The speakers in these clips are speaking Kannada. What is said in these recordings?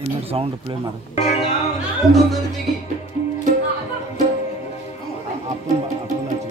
ಇನ್ನೊಂದು ಸೌಂಡ್ ಪ್ಲೇ ಮಾಡು ಅಪ್ಪನ ಅಪ್ಪನ ಹಚ್ಚಿ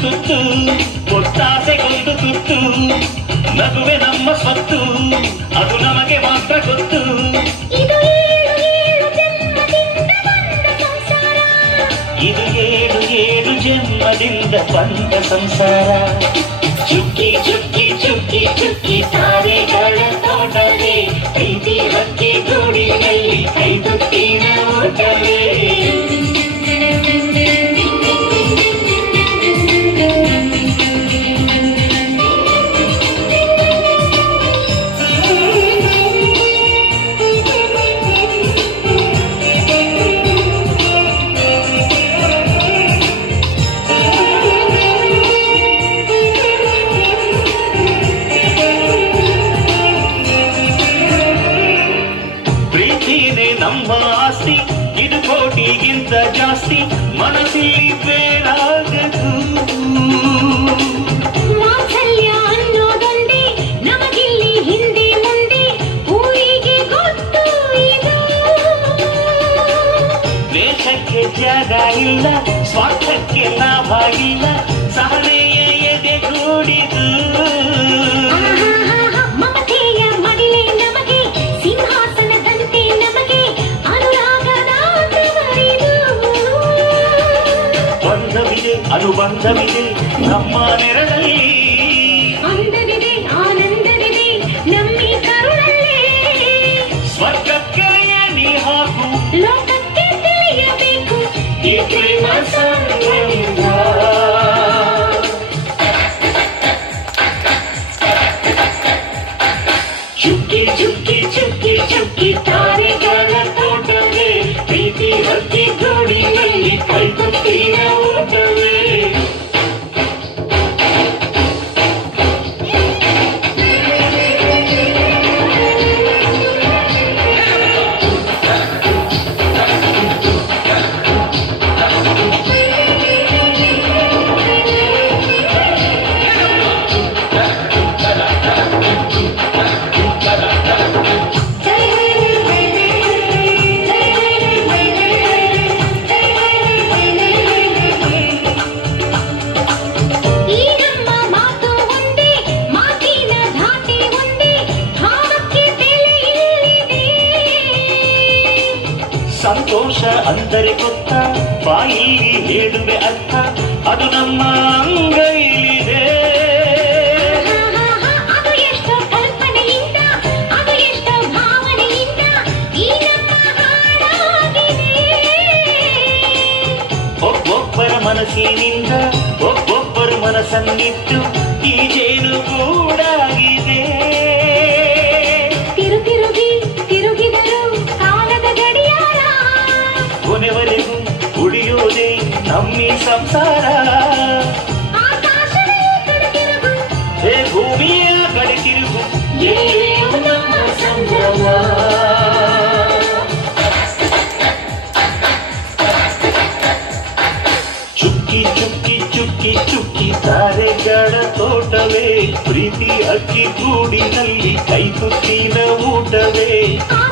ಆಸೆಗೊಂದು ಒಟ್ಟಾಸೆ ಕೊಂದು ತುತ್ತು ನಗುವೆ ನಮ್ಮ ಸ್ವತ್ತು ಅದು ನಮಗೆ ಮಾತ್ರ ಗೊತ್ತು. ಇದು ಏಳು ಏಳು ಜನ್ಮದಿಂದ ಬಂದ ಸಂಸಾರ. ಚುಕ್ಕಿ ಚುಕ್ಕಿ ಚುಕ್ಕಿ ಚುಕ್ಕಿ ತಾರೆಗಳ ತೋಟವೇ ಪ್ರೀತಿ ಹಕ್ಕಿ ಗೂಡಿನಲ್ಲಿ ಅನುಬಂಧವಿದೆ ನಮ್ಮ ನೆರಳಲ್ಲಿ. ಅಂದವಿದೆ ಆನಂದವಿದೆ ನಮ್ಮಿ ಕರುಳಲ್ಲೇ. ಸ್ವರ್ಗಕ್ಕೆ ನೀ ಹಾಕು ಲೋಕಕ್ಕೆ ತಿಳಿಯಬೇಕು ಈ ಪ್ರೇಮ ಸಂಬಂಧ. ಹೇಳುವೆ ಅರ್ಥ ಅದು ನಮ್ಮ ಅಂಗೈಲಿದೆ. ಅದು ನಮ್ಮ ಹಾಡಾಗಿದೆ. ಒಬ್ಬೊಬ್ಬರ ಮನಸ್ಸಿನಿಂದ ಒಬ್ಬೊಬ್ಬರ ಮನಸ್ಸನ್ನಿಟ್ಟು ನಮ್ಮಿ ಸಂಸಾರ ಆಕಾಶದ ಈ ಕಡೆ ತಿರುಗು ಹೇ ಭೂಮಿಯ ಕಡೆ ತಿರುಗು ಎಲ್ಲಿಯೂ ನಮ್ಮ ಸಂಭ್ರಮ ಚುಕ್ಕಿ ಚುಕ್ಕಿ ಚುಕ್ಕಿ ಚುಕ್ಕಿ ತಾರೆಗಳ ತೋಟವೇ ಪ್ರೀತಿ ಅಕ್ಕಿ ಗೂಡಿನಲ್ಲಿ ಕೈ ತುತ್ತಿನ ಊಟವೇ ಆ